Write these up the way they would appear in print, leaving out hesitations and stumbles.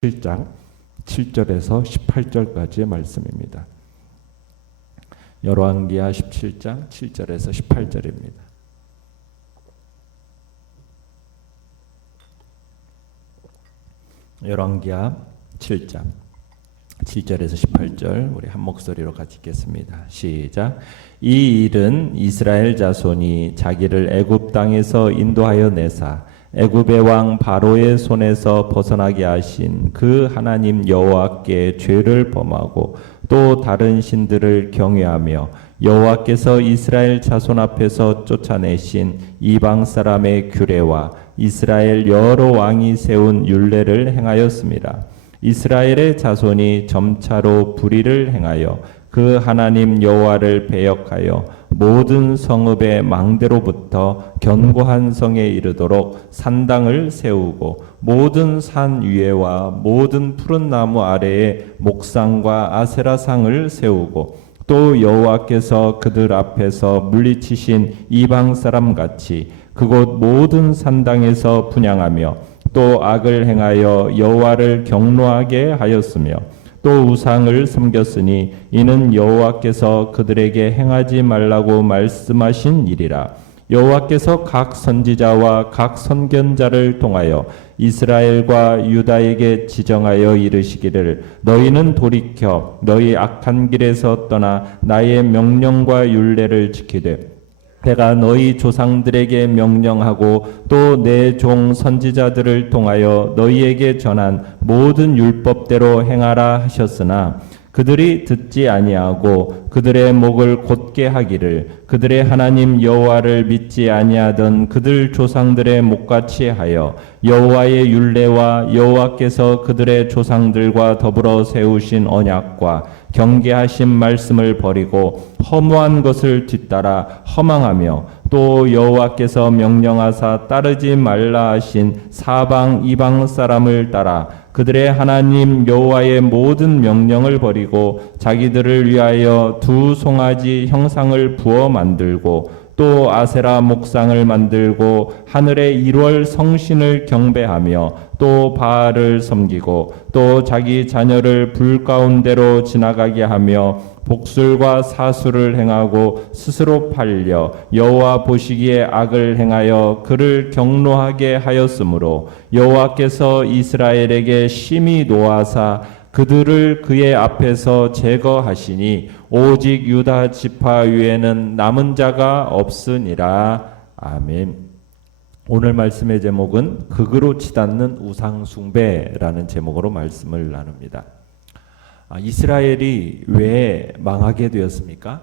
7장 7절에서 18절까지의 말씀입니다. 열왕기하 17장 7절에서 18절입니다. 열왕기하 7장 7절에서 18절 우리 한 목소리로 같이 읽겠습니다. 시작. 이 일은 이스라엘 자손이 자기를 애굽 땅에서 인도하여 내사 애굽의 왕 바로의 손에서 벗어나게 하신 그 하나님 여호와께 죄를 범하고 또 다른 신들을 경외하며 여호와께서 이스라엘 자손 앞에서 쫓아내신 이방 사람의 규례와 이스라엘 여러 왕이 세운 율례를 행하였습니다. 이스라엘의 자손이 점차로 불의를 행하여 그 하나님 여호와를 배역하여 모든 성읍의 망대로부터 견고한 성에 이르도록 산당을 세우고 모든 산 위에와 모든 푸른 나무 아래에 목상과 아세라상을 세우고 또 여호와께서 그들 앞에서 물리치신 이방 사람 같이 그곳 모든 산당에서 분향하며 또 악을 행하여 여호와를 경노하게 하였으며 또 우상을 섬겼으니 이는 여호와께서 그들에게 행하지 말라고 말씀하신 일이라. 여호와께서 각 선지자와 각 선견자를 통하여 이스라엘과 유다에게 지정하여 이르시기를 너희는 돌이켜 너희 악한 길에서 떠나 나의 명령과 율례를 지키되 내가 너희 조상들에게 명령하고 또 내 종 선지자들을 통하여 너희에게 전한 모든 율법대로 행하라 하셨으나 그들이 듣지 아니하고 그들의 목을 곧게 하기를 그들의 하나님 여호와를 믿지 아니하던 그들 조상들의 목같이 하여 여호와의 율례와 여호와께서 그들의 조상들과 더불어 세우신 언약과 경계하신 말씀을 버리고 허무한 것을 뒤따라 허망하며 또 여호와께서 명령하사 따르지 말라 하신 사방 이방 사람을 따라 그들의 하나님 여호와의 모든 명령을 버리고 자기들을 위하여 두 송아지 형상을 부어 만들고 또 아세라 목상을 만들고 하늘의 1월 성신을 경배하며 또 바알을 섬기고 또 자기 자녀를 불 가운데로 지나가게 하며 복술과 사수를 행하고 스스로 팔려 여호와 보시기에 악을 행하여 그를 경노하게 하였으므로 여호와께서 이스라엘에게 심히 노하사 그들을 그의 앞에서 제거하시니 오직 유다 지파 위에는 남은 자가 없으니라. 아멘. 오늘 말씀의 제목은 극으로 치닫는 우상 숭배라는 제목으로 말씀을 나눕니다. 이스라엘이 왜 망하게 되었습니까?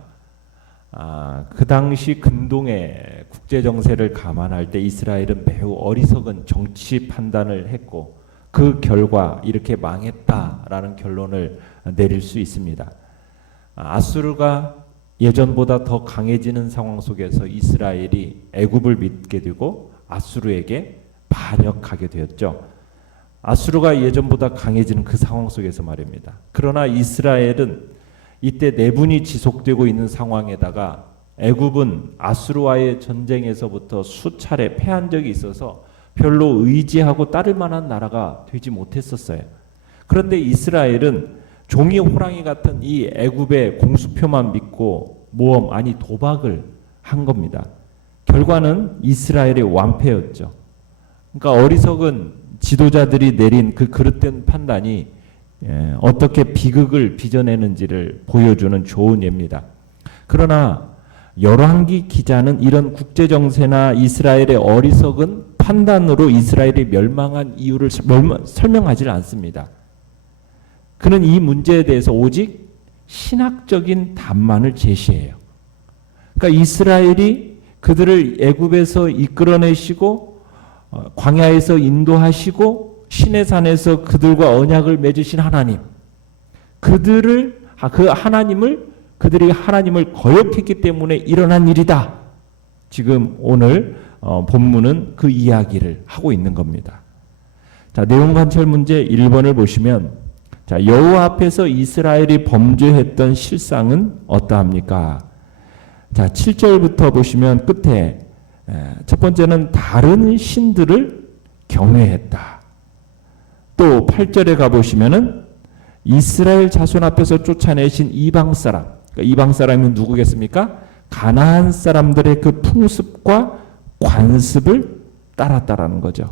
그 당시 근동의 국제 정세를 감안할 때 이스라엘은 매우 어리석은 정치 판단을 했고 그 결과 이렇게 망했다라는 결론을 내릴 수 있습니다. 아수르가 예전보다 더 강해지는 상황 속에서 이스라엘이 애굽을 믿게 되고 아수르에게 반역하게 되었죠. 아수르가 예전보다 강해지는 그 상황 속에서 말입니다. 그러나 이스라엘은 이때 내분이 지속되고 있는 상황에다가 애굽은 아수르와의 전쟁에서부터 수차례 패한 적이 있어서 별로 의지하고 따를 만한 나라가 되지 못했었어요. 그런데 이스라엘은 종이 호랑이 같은 이 애굽의 공수표만 믿고 도박을 한 겁니다. 결과는 이스라엘의 완패였죠. 그러니까 어리석은 지도자들이 내린 그 그릇된 판단이 어떻게 비극을 빚어내는지를 보여주는 좋은 예입니다. 그러나 열왕기 기자는 이런 국제정세나 이스라엘의 어리석은 판단으로 이스라엘이 멸망한 이유를 설명하지 않습니다. 그는 이 문제에 대해서 오직 신학적인 답만을 제시해요. 그러니까 이스라엘이 그들을 애굽에서 이끌어내시고 광야에서 인도하시고 시내산에서 그들과 언약을 맺으신 하나님, 그들이 하나님을 거역했기 때문에 일어난 일이다. 지금 오늘 본문은 그 이야기를 하고 있는 겁니다. 자, 내용 관찰 문제 1번을 보시면 여호와 앞에서 이스라엘이 범죄했던 실상은 어떠합니까? 자, 7절부터 보시면 끝에 첫 번째는 다른 신들을 경외했다. 또 8절에 가보시면은 이스라엘 자손 앞에서 쫓아내신 이방 사람, 그러니까 이방 사람은 누구겠습니까? 가나안 사람들의 그 풍습과 관습을 따랐다라는 거죠.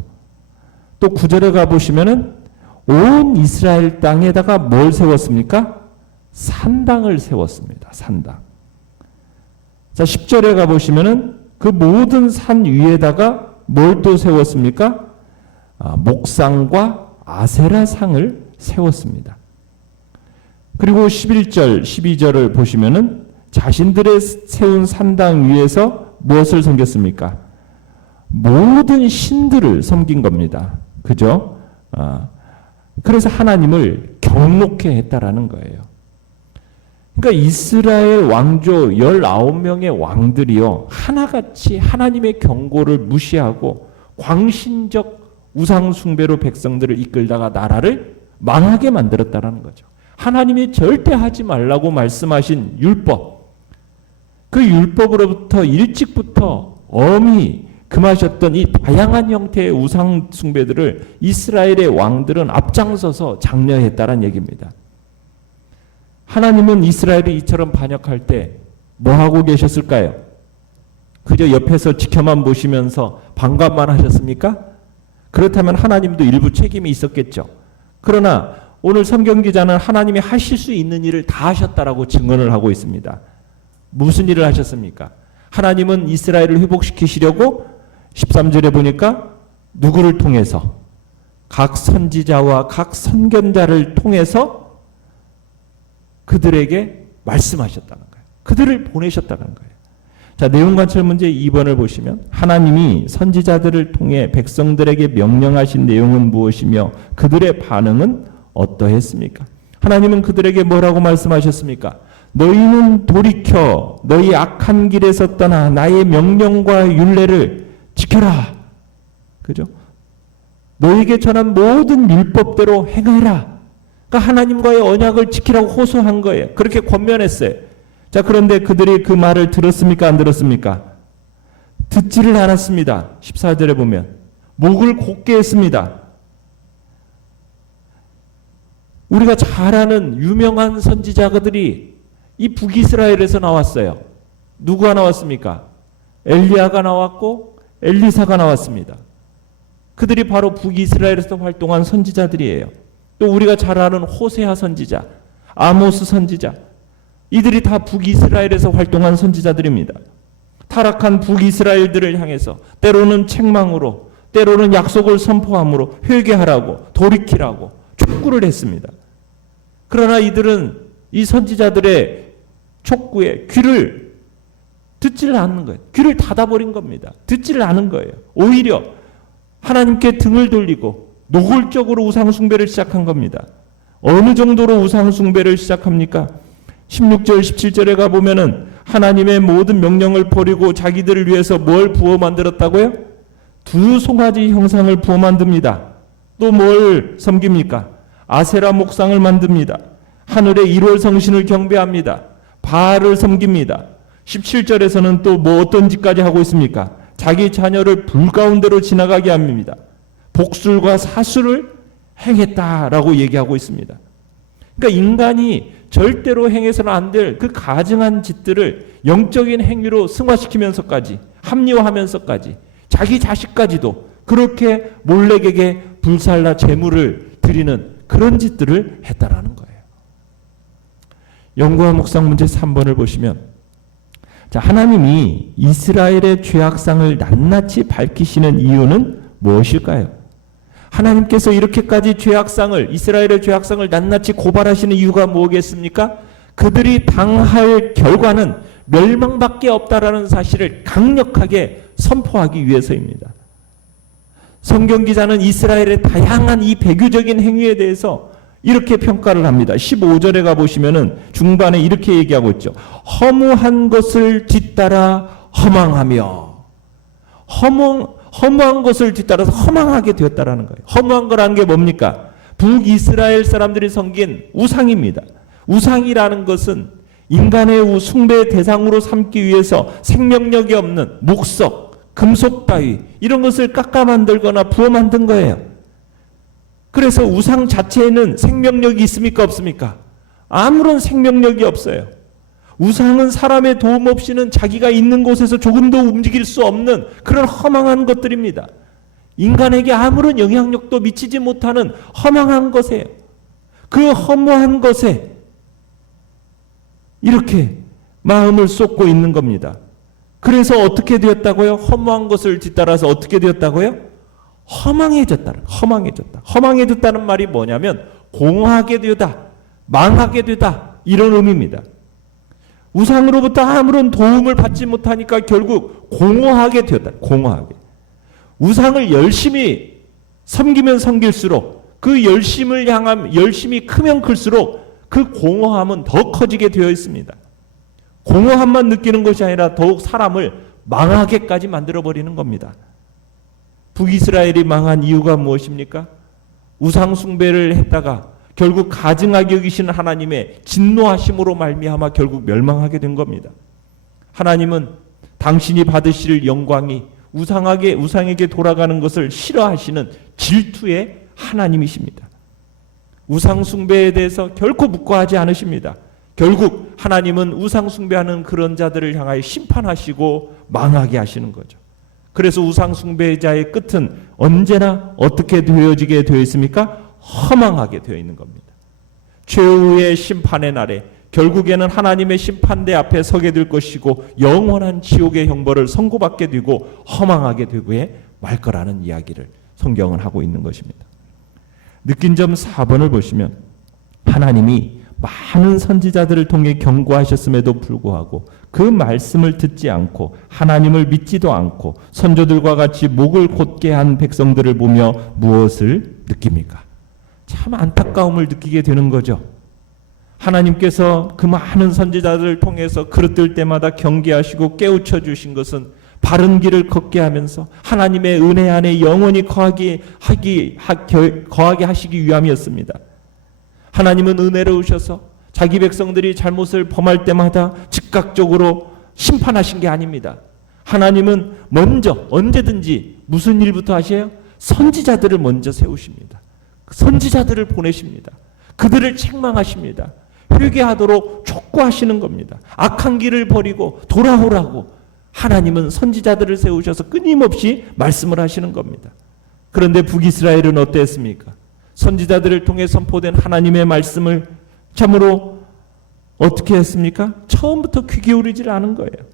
또 9절에 가보시면은 온 이스라엘 땅에다가 뭘 세웠습니까? 산당을 세웠습니다. 산당. 자, 10절에 가보시면은 그 모든 산 위에다가 뭘 또 세웠습니까? 목상과 아세라상을 세웠습니다. 그리고 11절, 12절을 보시면은 자신들의 세운 산당 위에서 무엇을 섬겼습니까? 모든 신들을 섬긴 겁니다. 그죠? 그래서 하나님을 경록해 했다라는 거예요. 그러니까 이스라엘 왕조 19명의 왕들이요, 하나같이 하나님의 경고를 무시하고 광신적 우상숭배로 백성들을 이끌다가 나라를 망하게 만들었다라는 거죠. 하나님이 절대 하지 말라고 말씀하신 율법, 그 율법으로부터 일찍부터 엄히 금하셨던 이 다양한 형태의 우상 숭배들을 이스라엘의 왕들은 앞장서서 장려했다는 얘기입니다. 하나님은 이스라엘이 이처럼 반역할 때 뭐 하고 계셨을까요? 그저 옆에서 지켜만 보시면서 방관만 하셨습니까? 그렇다면 하나님도 일부 책임이 있었겠죠. 그러나 오늘 성경 기자는 하나님이 하실 수 있는 일을 다 하셨다라고 증언을 하고 있습니다. 무슨 일을 하셨습니까? 하나님은 이스라엘을 회복시키시려고 13절에 보니까 누구를 통해서? 각 선지자와 각 선견자를 통해서 그들에게 말씀하셨다는 거예요. 그들을 보내셨다는 거예요. 자, 내용 관찰 문제 2번을 보시면 하나님이 선지자들을 통해 백성들에게 명령하신 내용은 무엇이며 그들의 반응은 어떠했습니까? 하나님은 그들에게 뭐라고 말씀하셨습니까? 너희는 돌이켜 너희 악한 길에서 떠나 나의 명령과 율례를 지켜라. 그죠? 너에게 전한 모든 율법대로 행하라. 그러니까 하나님과의 언약을 지키라고 호소한 거예요. 그렇게 권면했어요. 자, 그런데 그들이 그 말을 들었습니까? 안 들었습니까? 듣지를 않았습니다. 14절에 보면 목을 곧게 했습니다. 우리가 잘 아는 유명한 선지자들이 이 북이스라엘에서 나왔어요. 누구가 나왔습니까? 엘리야가 나왔고 엘리사가 나왔습니다. 그들이 바로 북이스라엘에서 활동한 선지자들이에요. 또 우리가 잘 아는 호세아 선지자, 아모스 선지자, 이들이 다 북이스라엘에서 활동한 선지자들입니다. 타락한 북이스라엘들을 향해서 때로는 책망으로, 때로는 약속을 선포함으로 회개하라고, 돌이키라고 촉구를 했습니다. 그러나 이들은 이 선지자들의 촉구에 귀를 듣지를 않는 거예요. 귀를 닫아버린 겁니다. 듣지를 않은 거예요. 오히려 하나님께 등을 돌리고 노골적으로 우상숭배를 시작한 겁니다. 어느 정도로 우상숭배를 시작합니까? 16절 17절에 가보면은 하나님의 모든 명령을 버리고 자기들을 위해서 뭘 부어 만들었다고요? 두 송아지 형상을 부어 만듭니다. 또 뭘 섬깁니까? 아세라 목상을 만듭니다. 하늘의 1월 성신을 경배합니다. 바알을 섬깁니다. 17절에서는 또 뭐 어떤 짓까지 하고 있습니까? 자기 자녀를 불 가운데로 지나가게 합니다. 복술과 사술을 행했다라고 얘기하고 있습니다. 그러니까 인간이 절대로 행해서는 안 될 그 가증한 짓들을 영적인 행위로 승화시키면서까지, 합리화하면서까지, 자기 자식까지도 그렇게 몰렉에게 불살라 제물을 드리는 그런 짓들을 했다라는 거예요. 연구와 묵상 문제 3번을 보시면, 자, 하나님이 이스라엘의 죄악상을 낱낱이 밝히시는 이유는 무엇일까요? 하나님께서 이렇게까지 이스라엘의 죄악상을 낱낱이 고발하시는 이유가 뭐겠습니까? 그들이 당할 결과는 멸망밖에 없다라는 사실을 강력하게 선포하기 위해서입니다. 성경 기자는 이스라엘의 다양한 이 배교적인 행위에 대해서 이렇게 평가를 합니다. 15절에 가보시면은 중반에 이렇게 얘기하고 있죠. 허무한 것을 뒤따라 허망하며, 허무한 것을 뒤따라서 허망하게 되었다라는 거예요. 허무한 거라는 게 뭡니까? 북이스라엘 사람들이 섬긴 우상입니다. 우상이라는 것은 인간의 숭배의 대상으로 삼기 위해서 생명력이 없는 목석, 금속 따위 이런 것을 깎아 만들거나 부어 만든 거예요. 그래서 우상 자체에는 생명력이 있습니까? 없습니까? 아무런 생명력이 없어요. 우상은 사람의 도움 없이는 자기가 있는 곳에서 조금도 움직일 수 없는 그런 허망한 것들입니다. 인간에게 아무런 영향력도 미치지 못하는 허망한 것이에요. 그 허무한 것에 이렇게 마음을 쏟고 있는 겁니다. 그래서 어떻게 되었다고요? 허무한 것을 뒤따라서 어떻게 되었다고요? 허망해졌다. 허망해졌다는 말이 뭐냐면 공허하게 되다, 망하게 되다, 이런 의미입니다. 우상으로부터 아무런 도움을 받지 못하니까 결국 공허하게 되었다. 공허하게. 우상을 열심히 섬기면 섬길수록 그 열심이 크면 클수록 그 공허함은 더 커지게 되어 있습니다. 공허함만 느끼는 것이 아니라 더욱 사람을 망하게까지 만들어버리는 겁니다. 북이스라엘이 망한 이유가 무엇입니까? 우상 숭배를 했다가 결국 가증하게 여기시는 하나님의 진노하심으로 말미암아 결국 멸망하게 된 겁니다. 하나님은 당신이 받으실 영광이 우상에게 돌아가는 것을 싫어하시는 질투의 하나님이십니다. 우상 숭배에 대해서 결코 묵과하지 않으십니다. 결국 하나님은 우상 숭배하는 그런 자들을 향하여 심판하시고 망하게 하시는 거죠. 그래서 우상 숭배자의 끝은 언제나 어떻게 되어지게 되어 있습니까? 허망하게 되어 있는 겁니다. 최후의 심판의 날에 결국에는 하나님의 심판대 앞에 서게 될 것이고 영원한 지옥의 형벌을 선고받게 되고 허망하게 되고에 말 거라는 이야기를 성경은 하고 있는 것입니다. 느낀 점 4번을 보시면 하나님이 많은 선지자들을 통해 경고하셨음에도 불구하고 그 말씀을 듣지 않고 하나님을 믿지도 않고 선조들과 같이 목을 곧게 한 백성들을 보며 무엇을 느낍니까? 참 안타까움을 느끼게 되는 거죠. 하나님께서 그 많은 선지자들을 통해서 그릇들 때마다 경계하시고 깨우쳐 주신 것은 바른 길을 걷게 하면서 하나님의 은혜 안에 영원히 거하게 하시기 위함이었습니다. 하나님은 은혜로우셔서 자기 백성들이 잘못을 범할 때마다 즉각적으로 심판하신 게 아닙니다. 하나님은 먼저 언제든지 무슨 일부터 하셔요? 선지자들을 먼저 세우십니다. 선지자들을 보내십니다. 그들을 책망하십니다. 회개하도록 촉구하시는 겁니다. 악한 길을 버리고 돌아오라고 하나님은 선지자들을 세우셔서 끊임없이 말씀을 하시는 겁니다. 그런데 북이스라엘은 어땠습니까? 선지자들을 통해 선포된 하나님의 말씀을 참으로 어떻게 했습니까? 처음부터 귀 기울이질 않은 거예요.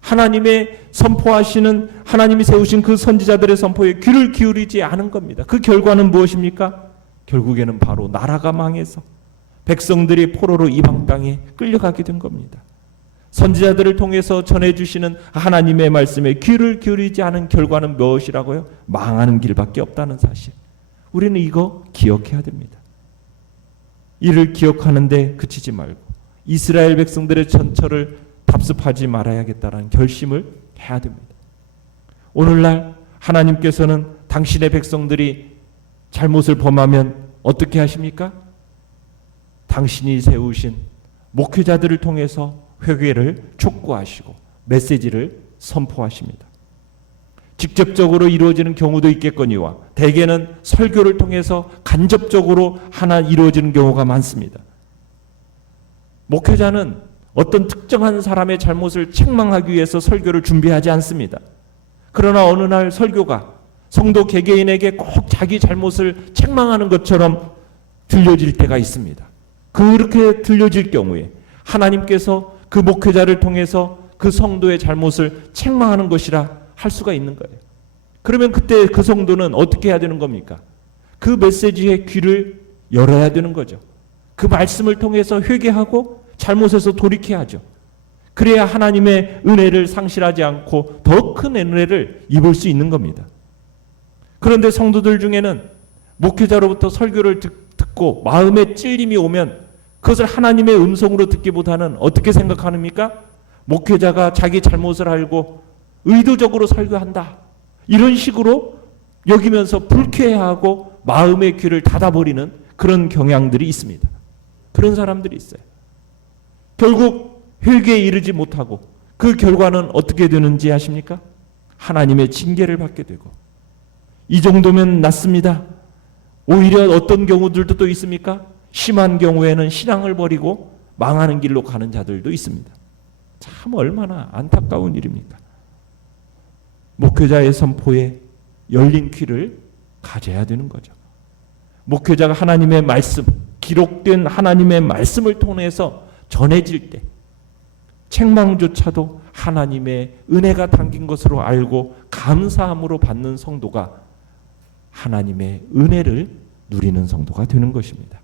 하나님의 선포하시는 하나님이 세우신 그 선지자들의 선포에 귀를 기울이지 않은 겁니다. 그 결과는 무엇입니까? 결국에는 바로 나라가 망해서 백성들이 포로로 이방 땅에 끌려가게 된 겁니다. 선지자들을 통해서 전해주시는 하나님의 말씀에 귀를 기울이지 않은 결과는 무엇이라고요? 망하는 길밖에 없다는 사실. 우리는 이거 기억해야 됩니다. 이를 기억하는데 그치지 말고 이스라엘 백성들의 전철을 답습하지 말아야겠다는 결심을 해야 됩니다. 오늘날 하나님께서는 당신의 백성들이 잘못을 범하면 어떻게 하십니까? 당신이 세우신 목회자들을 통해서 회개를 촉구하시고 메시지를 선포하십니다. 직접적으로 이루어지는 경우도 있겠거니와 대개는 설교를 통해서 간접적으로 이루어지는 경우가 많습니다. 목회자는 어떤 특정한 사람의 잘못을 책망하기 위해서 설교를 준비하지 않습니다. 그러나 어느 날 설교가 성도 개개인에게 꼭 자기 잘못을 책망하는 것처럼 들려질 때가 있습니다. 그렇게 들려질 경우에 하나님께서 그 목회자를 통해서 그 성도의 잘못을 책망하는 것이라 할 수가 있는 거예요. 그러면 그때 그 성도는 어떻게 해야 되는 겁니까? 그 메시지의 귀를 열어야 되는 거죠. 그 말씀을 통해서 회개하고 잘못에서 돌이켜야죠. 그래야 하나님의 은혜를 상실하지 않고 더 큰 은혜를 입을 수 있는 겁니다. 그런데 성도들 중에는 목회자로부터 설교를 듣고 마음에 찔림이 오면 그것을 하나님의 음성으로 듣기보다는 어떻게 생각합니까? 목회자가 자기 잘못을 알고 의도적으로 설교한다. 이런 식으로 여기면서 불쾌해하고 마음의 귀를 닫아버리는 그런 경향들이 있습니다. 그런 사람들이 있어요. 결국 회개에 이르지 못하고 그 결과는 어떻게 되는지 아십니까? 하나님의 징계를 받게 되고 이 정도면 낫습니다. 오히려 어떤 경우들도 또 있습니까? 심한 경우에는 신앙을 버리고 망하는 길로 가는 자들도 있습니다. 참 얼마나 안타까운 일입니까? 목회자의 선포에 열린 귀를 가져야 되는 거죠. 목회자가 하나님의 말씀, 기록된 하나님의 말씀을 통해서 전해질 때 책망조차도 하나님의 은혜가 담긴 것으로 알고 감사함으로 받는 성도가 하나님의 은혜를 누리는 성도가 되는 것입니다.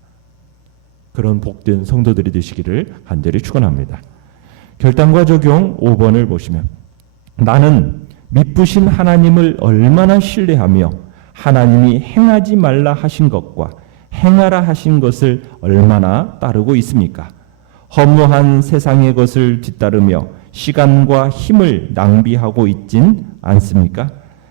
그런 복된 성도들이 되시기를 간절히 축원합니다. 결단과 적용 5번을 보시면 나는 미쁘신 하나님을 얼마나 신뢰하며 하나님이 행하지 말라 하신 것과 행하라 하신 것을 얼마나 따르고 있습니까? 허무한 세상의 것을 뒤따르며 시간과 힘을 낭비하고 있진 않습니까?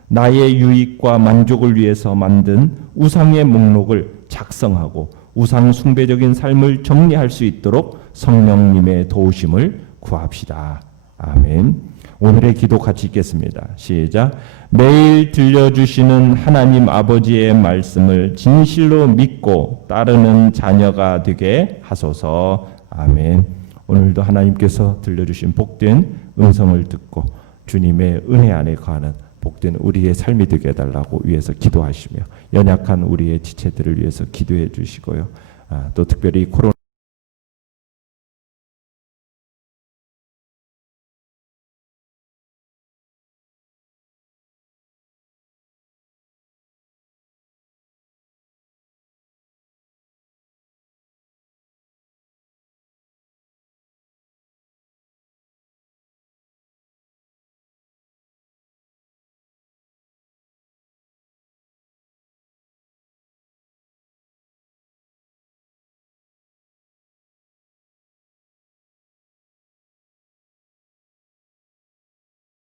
나의 유익과 만족을 위해서 만든 우상의 목록을 작성하고 우상 숭배적인 삶을 정리할 수 있도록 성령님의 도우심을 구합시다. 아멘. 오늘의 기도 같이 읽겠습니다. 시작. 매일 들려주시는 하나님 아버지의 말씀을 진실로 믿고 따르는 자녀가 되게 하소서. 아멘. 오늘도 하나님께서 들려주신 복된 음성을 듣고 주님의 은혜 안에 거하는 복된 우리의 삶이 되게 해달라고 위해서 기도하시며 연약한 우리의 지체들을 위해서 기도해 주시고요. 또 특별히 코로나